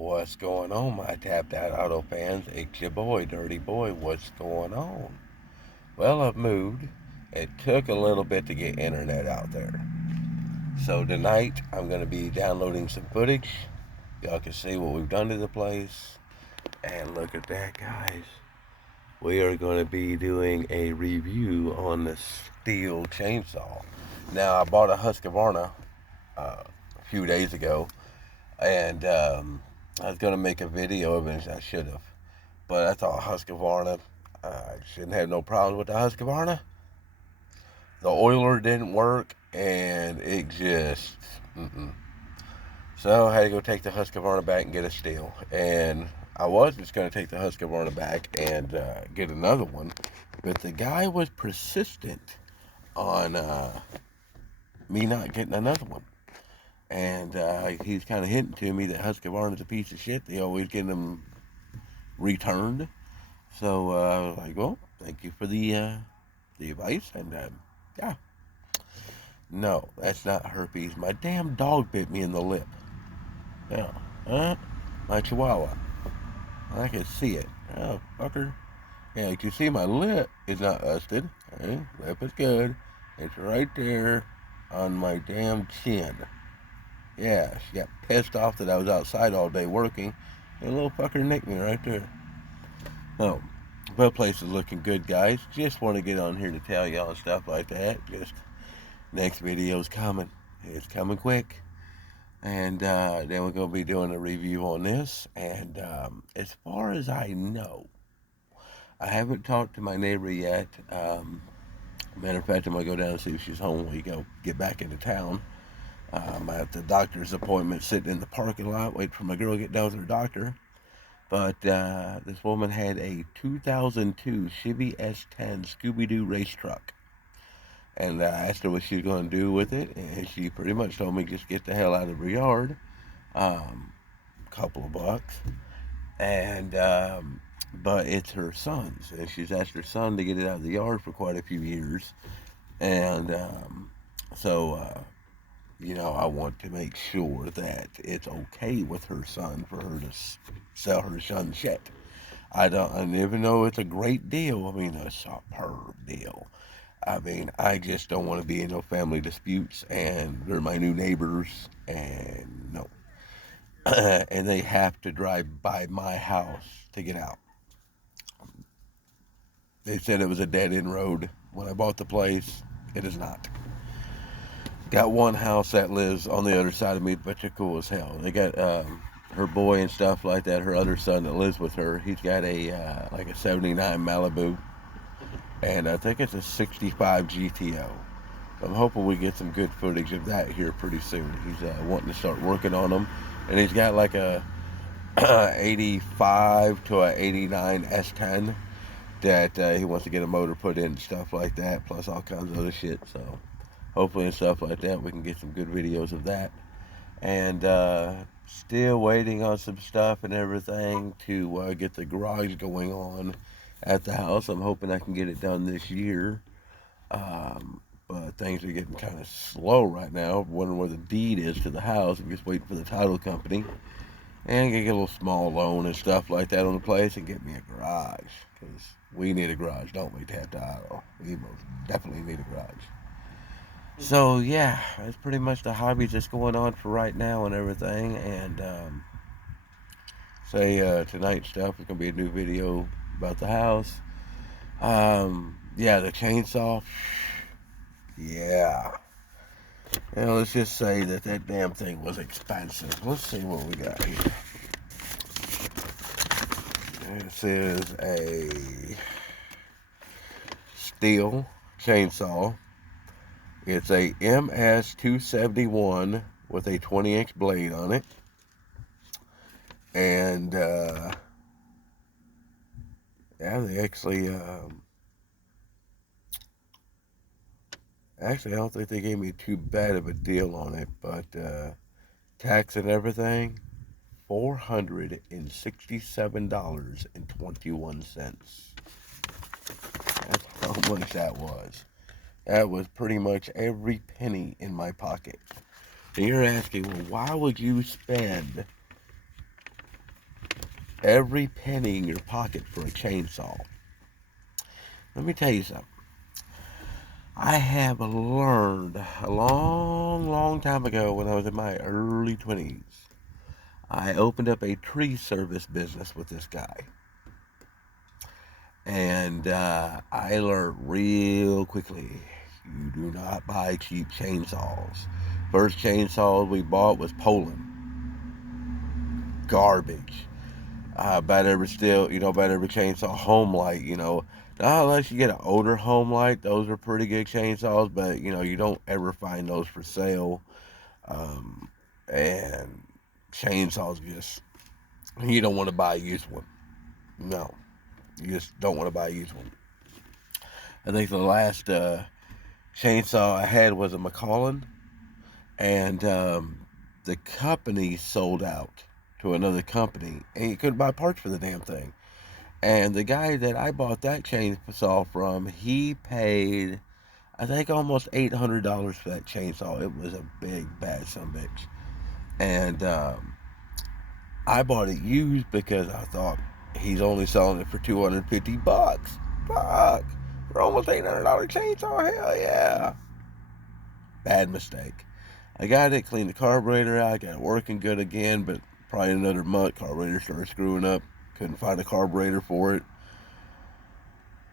What's going on, my tapped out auto fans? It's your boy, Dirty Boy. What's going on? Well, I've moved. It took a little bit to get internet out there. So tonight, I'm going to be downloading some footage. Y'all can see what we've done to the place. And look at that, guys. We are going to be doing a review on the steel chainsaw. Now, I bought a Husqvarna a few days ago. And I was going to make a video of it. I should have. But I thought Husqvarna, I shouldn't have no problems with the Husqvarna. The oiler didn't work, and it just, So I had to go take the Husqvarna back and get a steel. And I was just going to take the Husqvarna back and get another one. But the guy was persistent on me not getting another one. And he's kind of hinting to me that Husqvarna's a piece of shit. They always get them returned. So I was like, well, thank you for the advice. And yeah, no, that's not herpes. My damn dog bit me in the lip. Yeah, my Chihuahua. I can see it. Oh, fucker. Yeah, you can see my lip is not usted. Okay? Lip is good. It's right there on my damn chin. Yeah, she got pissed off that I was outside all day working. And a little fucker nicked me right there. No, the place is looking good, guys. Just want to get on here to tell y'all and stuff like that. Just next video's coming. It's coming quick. And then we're going to be doing a review on this. And as far as I know, I haven't talked to my neighbor yet. Matter of fact, I'm going to go down and see if she's home when we go get back into town. I'm at the doctor's appointment, sitting in the parking lot, waiting for my girl to get done with her doctor. But this woman had a 2002 Chevy S10 Scooby-Doo race truck. And I asked her what she was going to do with it, and she pretty much told me just get the hell out of her yard. Couple of bucks. And, but it's her son's, and she's asked her son to get it out of the yard for quite a few years. And so I want to make sure that it's okay with her son for her to sell her son's shit. And even though it's a great deal, I mean, a superb deal. I mean, I just don't want to be in no family disputes, and they're my new neighbors, and no. And they have to drive by my house to get out. They said it was a dead end road. When I bought the place, it is not. Got one house that lives on the other side of me, but they're cool as hell. They got her boy and stuff like that. Her other son that lives with her, he's got a like a '79 Malibu, and I think it's a '65 GTO. So I'm hoping we get some good footage of that here pretty soon. He's wanting to start working on them, and he's got like a 85 to a '89 S10 that he wants to get a motor put in and stuff like that, plus all kinds of other shit. So hopefully and stuff like that, we can get some good videos of that. And still waiting on some stuff and everything to get the garage going on at the house. I'm hoping I can get it done this year. But things are getting kind of slow right now. Wondering where the deed is to the house. I'm just waiting for the title company. And get a little small loan and stuff like that on the place and get me a garage. Because we need a garage, don't we, Tap Auto? We most definitely need a garage. So yeah, that's pretty much the hobbies that's going on for right now and everything. And tonight's stuff is gonna be a new video about the house. Yeah, the chainsaw. Yeah. And let's just say that damn thing was expensive. Let's see what we got here. This is a steel chainsaw. It's a MS-271 with a 20-inch blade on it. And, yeah, they actually, I don't think they gave me too bad of a deal on it, but, tax and everything, $467.21. That's how much that was. That was pretty much every penny in my pocket. And you're asking, well, why would you spend every penny in your pocket for a chainsaw. Let me tell you something. I have learned a long, long time ago when I was in my early 20s. I opened up a tree service business with this guy. And I learned real quickly, you do not buy cheap chainsaws. First chainsaw we bought was Poland. Garbage. About every chainsaw, Home Light, not unless you get an older Home Light, those are pretty good chainsaws, but you don't ever find those for sale. And chainsaws, just, you don't want to buy a used one. No, you just don't want to buy a used one. I think the last chainsaw I had was a McCollin, and the company sold out to another company, and you couldn't buy parts for the damn thing. And the guy that I bought that chainsaw from, he paid, I think, almost $800 for that chainsaw. It was a big, bad son of a bitch. And I bought it used because I thought he's only selling it for $250. Fuck! For almost $800 chainsaw? Hell yeah! Bad mistake. I got it, cleaned the carburetor out, got it working good again, but probably another month, carburetor started screwing up. Couldn't find a carburetor for it.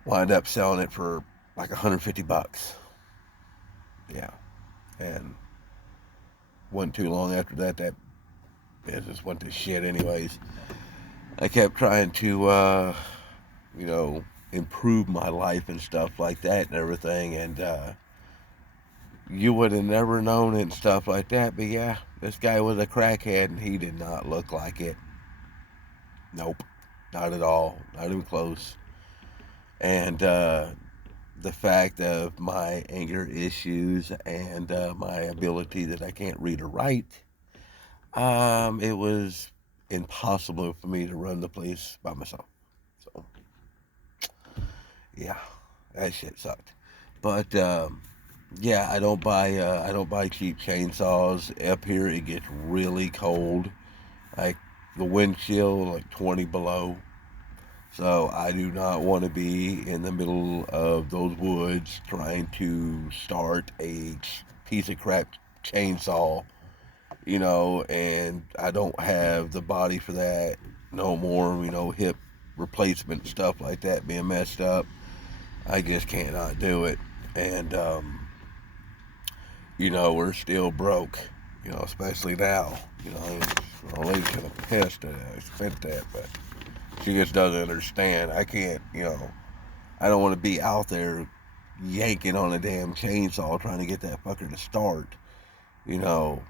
Wound up selling it for like $150. Yeah. And wasn't too long after that, that business went to shit anyways. I kept trying to, improve my life and stuff like that and everything, and you would have never known it and stuff like that, but yeah, this guy was a crackhead and he did not look like it. Nope, not at all, not even close. And the fact of my anger issues and my ability that I can't read or write, it was impossible for me to run the place by myself. So, yeah, that shit sucked. But yeah, I don't buy cheap chainsaws. Up here it gets really cold. Like the wind chill like 20 below. So I do not want to be in the middle of those woods trying to start a piece of crap chainsaw, and I don't have the body for that no more, hip replacement stuff like that being messed up. I just cannot do it. And we're still broke, especially now. My lady's kind of pissed that I spent that, but she just doesn't understand. I can't, I don't want to be out there yanking on a damn chainsaw trying to get that fucker to start, you know,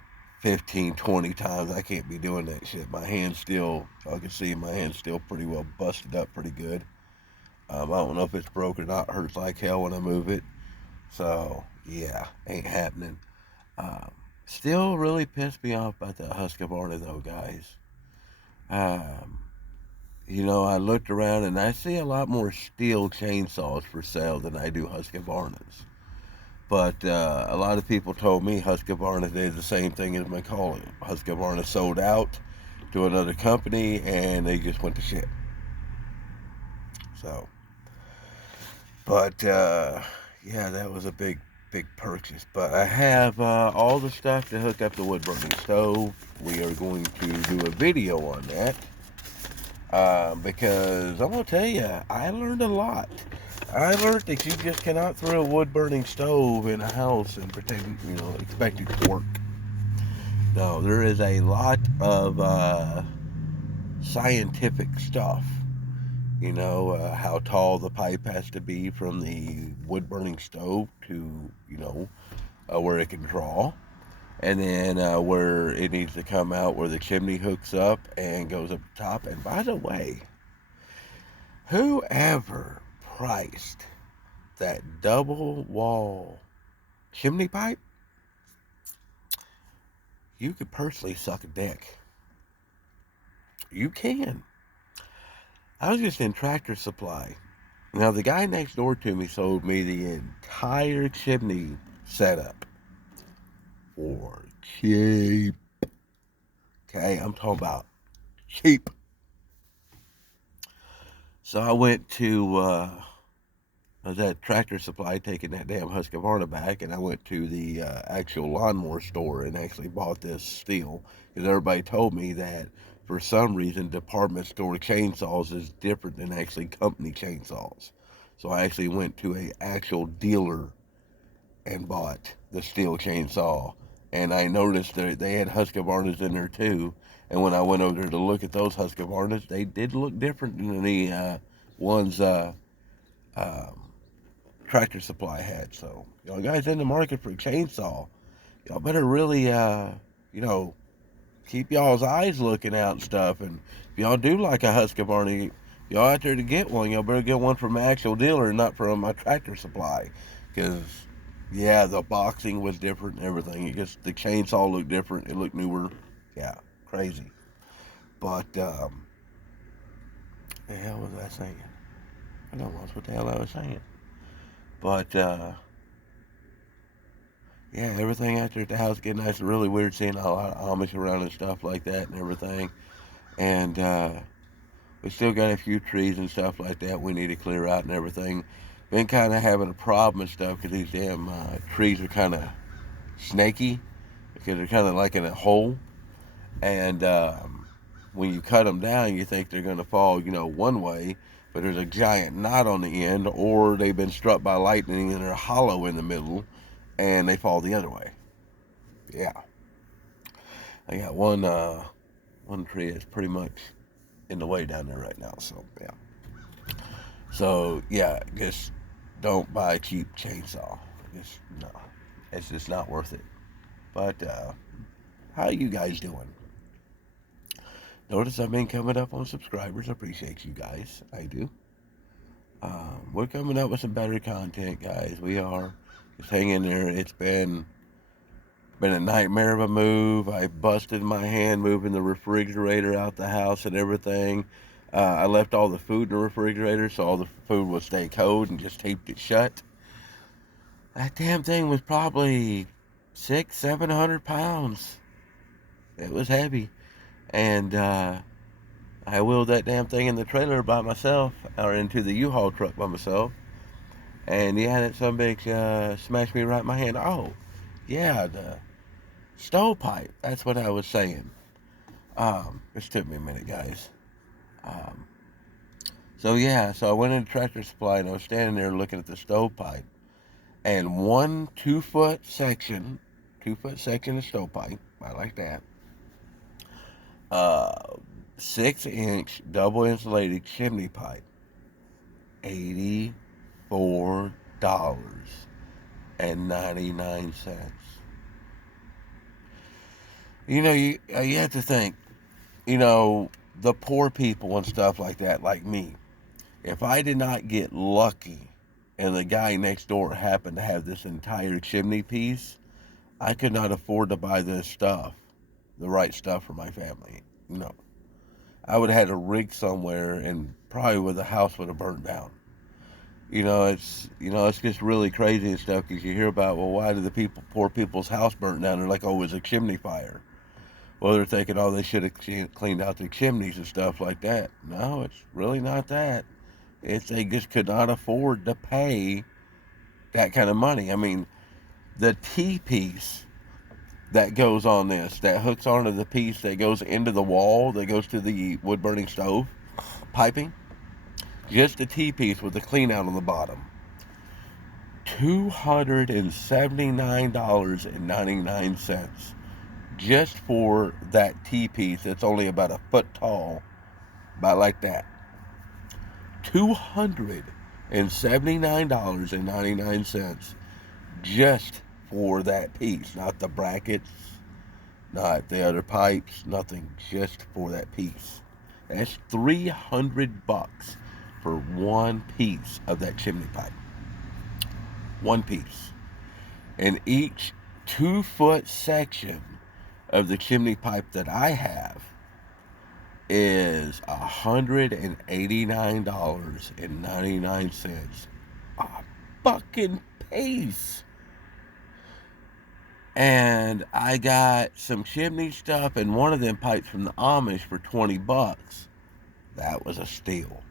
15, 20 times. I can't be doing that shit. My hand's still, I can see my hand's still pretty well busted up pretty good. I don't know if it's broke or not. It hurts like hell when I move it. So, yeah, ain't happening. Um, Still really pissed me off about the Husqvarna though, guys. Um, I looked around and I see a lot more steel chainsaws for sale than I do Husqvarnas. But a lot of people told me Husqvarna did the same thing as McCollum. Husqvarna sold out to another company and they just went to shit. So, but yeah, that was a big, big purchase. But I have all the stuff to hook up the wood burning stove. We are going to do a video on that. Because I'm going to tell you, I learned a lot. I learned that you just cannot throw a wood burning stove in a house and pretend, expect it to work. No, there is a lot of scientific stuff. How tall the pipe has to be from the wood burning stove to, where it can draw. And then where it needs to come out, where the chimney hooks up and goes up the top. And by the way, whoever priced that double wall chimney pipe, you could personally suck a dick. You can. I was just in Tractor Supply. Now, the guy next door to me sold me the entire chimney setup for cheap. Okay, I'm talking about cheap. So I went to I was at Tractor Supply taking that damn Husqvarna back, and I went to the actual lawnmower store and actually bought this steel because everybody told me that for some reason department store chainsaws is different than actually company chainsaws. So I actually went to a actual dealer and bought the steel chainsaw, and I noticed that they had Husqvarnas in there too. And when I went over there to look at those Husqvarnas, they did look different than the ones. Um, Tractor Supply had. So, y'all guys in the market for a chainsaw, y'all better really, you know, keep y'all's eyes looking out and stuff. And if y'all do like a Husqvarna, y'all out there to get one, y'all better get one from an actual dealer, not from a Tractor Supply. Because, yeah, the boxing was different and everything. It just, the chainsaw looked different. It looked newer. Yeah, crazy. But, the hell was I saying? I don't know what the hell I was saying. But, yeah, everything out there at the house getting nice. Really weird seeing a lot of Amish around and stuff like that and everything. And we still got a few trees and stuff like that we need to clear out and everything. Been kind of having a problem and stuff because these damn trees are kind of snaky because they're kind of like in a hole. And when you cut them down, you think they're going to fall, one way, but there's a giant knot on the end, or they've been struck by lightning and they're hollow in the middle, and they fall the other way. Yeah. I got one tree that's pretty much in the way down there right now. So yeah. So yeah, just don't buy a cheap chainsaw. Just no, it's just not worth it. But how you guys doing? Notice I've been coming up on subscribers. I appreciate you guys. I do. We're coming up with some better content, guys. We are. Just hang in there. It's been a nightmare of a move. I busted my hand moving the refrigerator out the house and everything. I left all the food in the refrigerator so all the food would stay cold and just taped it shut. That damn thing was probably 700 pounds. It was heavy. And I wheeled that damn thing in the trailer by myself, or into the U-Haul truck by myself. And yeah, that some bitch smashed me right in my hand. Oh, yeah, the stovepipe. That's what I was saying. This took me a minute, guys. Um, so yeah, so I went into Tractor Supply and I was standing there looking at the stovepipe, and one 2 foot section, 2 foot section of stovepipe, I like that. Uh, 6 inch double insulated chimney pipe, $84.99. You have to think, the poor people and stuff like that, like me. If I did not get lucky and the guy next door happened to have this entire chimney piece, I could not afford to buy this stuff, the right stuff for my family. No. I would have had a rig somewhere and probably where the house would have burned down. It's just really crazy and stuff because you hear about, well, why did poor people's house burn down? They're like, oh, it was a chimney fire. Well, they're thinking, oh, they should have cleaned out their chimneys and stuff like that. No, it's really not that. It's they just could not afford to pay that kind of money. I mean, the T-piece that goes on this, that hooks onto the piece that goes into the wall, that goes to the wood-burning stove piping, just the T-piece with the clean out on the bottom, $279.99 just for that T-piece that's only about a foot tall, about like that. $279.99 just for that piece, not the brackets, not the other pipes, nothing, just for that piece. That's $300 for one piece of that chimney pipe. One piece. And each 2 foot section of the chimney pipe that I have is $189.99 a fucking piece. And I got some chimney stuff and one of them pipes from the Amish for $20. That was a steal.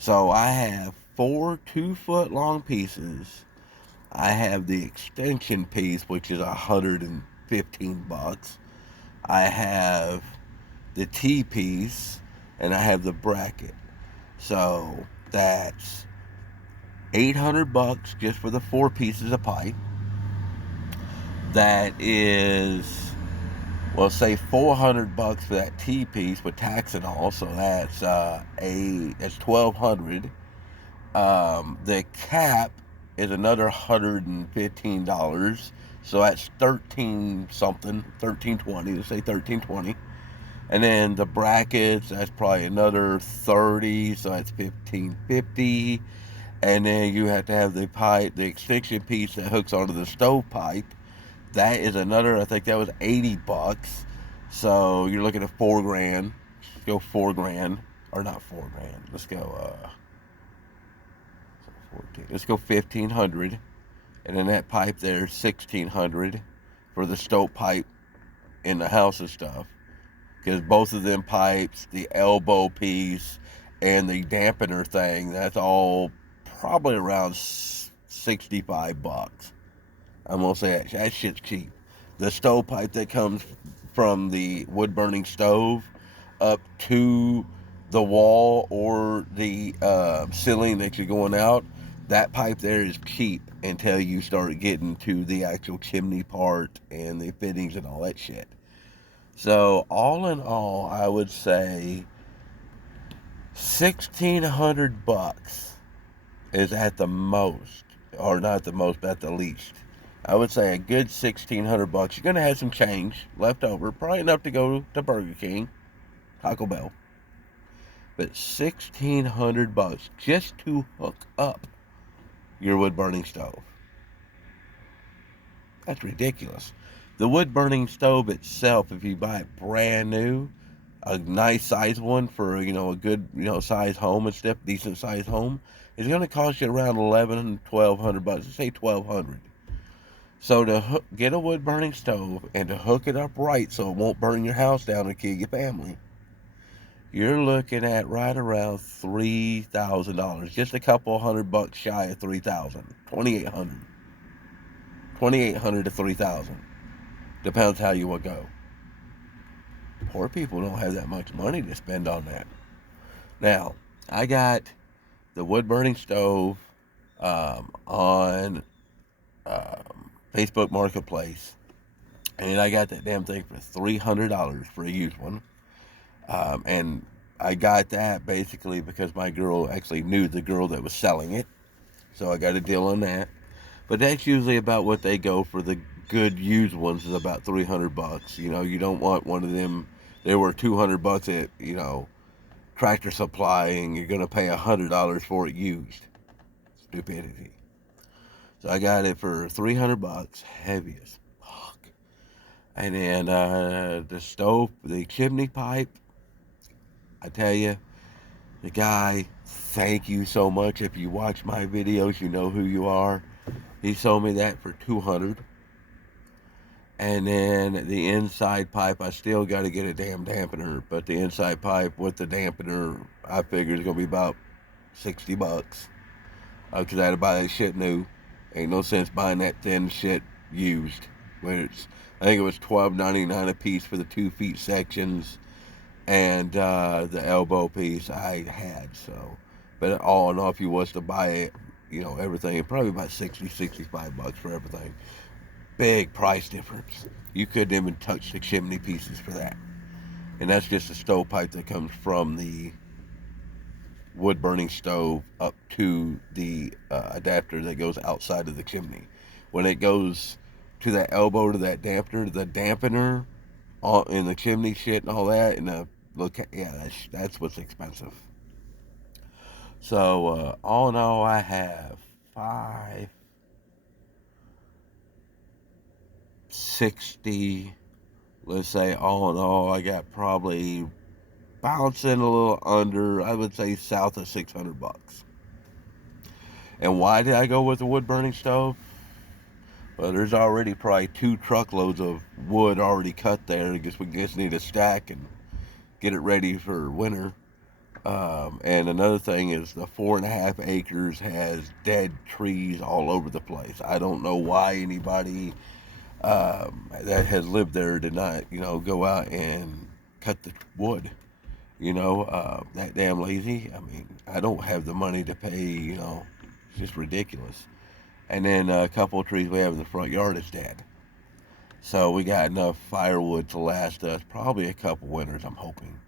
So I have 4 2-foot long pieces. I have the extension piece, which is $115. I have the T piece, and I have the bracket. So that's $800 just for the 4 pieces of pipe. That is, well, say $400 for that T piece with tax and all. So that's 1,200. The cap is another $115. So that's 13 something, 1320. Let's say 1320. And then the brackets, that's probably another 30, so that's 1550. And then you have to have the pipe, the extension piece that hooks onto the stove pipe. That is another, I think that was $80. So you're looking at 4 grand. Let's go 4 grand. Or not 4 grand. Let's go 14. Let's go 1,500. And then that pipe there is 1,600 for the stove pipe in the house and stuff. Because both of them pipes, the elbow piece and the dampener thing, that's all probably around $65. I'm gonna say that shit's cheap. The stove pipe that comes from the wood burning stove up to the wall or the ceiling that you're going out, that pipe there is cheap until you start getting to the actual chimney part and the fittings and all that shit. So all in all, I would say $1,600 is at the most, or not the most, but at the least. I would say a good $1,600. You're gonna have some change left over, probably enough to go to Burger King, Taco Bell, but $1,600 just to hook up your wood burning stove. That's ridiculous. The wood burning stove itself, if you buy it brand new, a nice size one for a good size home and stuff, decent size home, is going to cost you around $1,100-$1,200. Let's say $1,200. So to get a wood burning stove and to hook it up right so it won't burn your house down and kill your family, you're looking at right around $3,000, just a couple $100 shy of 3,000, 2,800, 2,800 to 3,000, depends how you will go. Poor people don't have that much money to spend on that. Now, I got the wood burning stove on Facebook Marketplace, and I got that damn thing for $300 for a used one. And I got that basically because my girl actually knew the girl that was selling it, so I got a deal on that. But that's usually about what they go for. The good used ones is about $300. You don't want one of them. They were $200 at Tractor Supply, and you're gonna pay $100 for it used. Stupidity. So I got it for $300, heavy as fuck. And then the stove, the chimney pipe. I tell you, the guy, thank you so much. If you watch my videos, you know who you are. He sold me that for $200. And then the inside pipe, I still got to get a damn dampener. But the inside pipe with the dampener, I figure is going to be about $60. Because I had to buy that shit new. Ain't no sense buying that thin shit used. I think it was $12.99 a piece for the 2 feet sections. And the elbow piece I had. So, but all in all, if you was to buy it, everything, probably about $65 for everything. Big price difference. You couldn't even touch the chimney pieces for that. And that's just a stovepipe that comes from the wood burning stove up to the adapter that goes outside of the chimney. When it goes to that elbow to that dampener, the dampener in the chimney shit and all that, and that's what's expensive. So all in all, I have 560. Let's say all in all, I got probably bouncing a little under, I would say south of $600. And why did I go with the wood burning stove? Well, there's already probably 2 truckloads of wood already cut there. I guess we just need to stack and get it ready for winter. And another thing is the 4.5 acres has dead trees all over the place. I don't know why anybody that has lived there did not, go out and cut the wood. That damn lazy. I mean, I don't have the money to pay. It's just ridiculous. And then a couple of trees we have in the front yard is dead. So we got enough firewood to last us probably a couple winters, I'm hoping.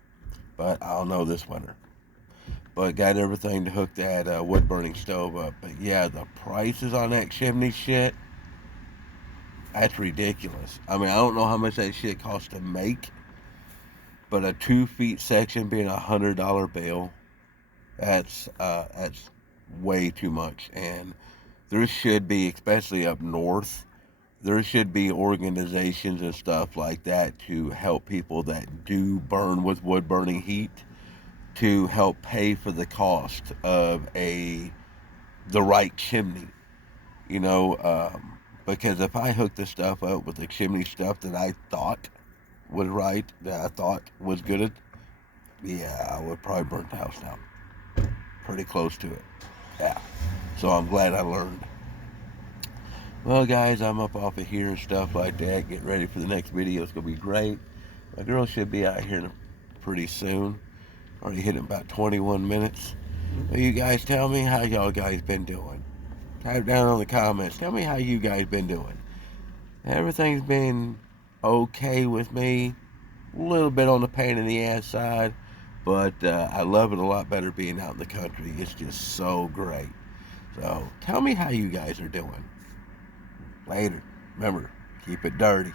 But I don't know this winter. But got everything to hook that wood burning stove up. But yeah, the prices on that chimney shit, that's ridiculous. I mean, I don't know how much that shit costs to make, but a 2 feet section being $100 bill, that's way too much. And there should be, especially up north, there should be organizations and stuff like that to help people that do burn with wood burning heat to help pay for the cost of the right chimney. You know, because if I hooked the stuff up with the chimney stuff that I thought was right, that I thought was good, yeah, I would probably burn the house down. Pretty close to it. Yeah. So I'm glad I learned. Well, guys, I'm up off of here and stuff like that. Get ready for the next video. It's going to be great. My girl should be out here pretty soon. Already hitting about 21 minutes. Well, you guys tell me how y'all guys been doing. Type down in the comments. Tell me how you guys been doing. Everything's been okay with me. A little bit on the pain in the ass side. But I love it a lot better being out in the country. It's just so great. So tell me how you guys are doing. Later. Remember, keep it dirty.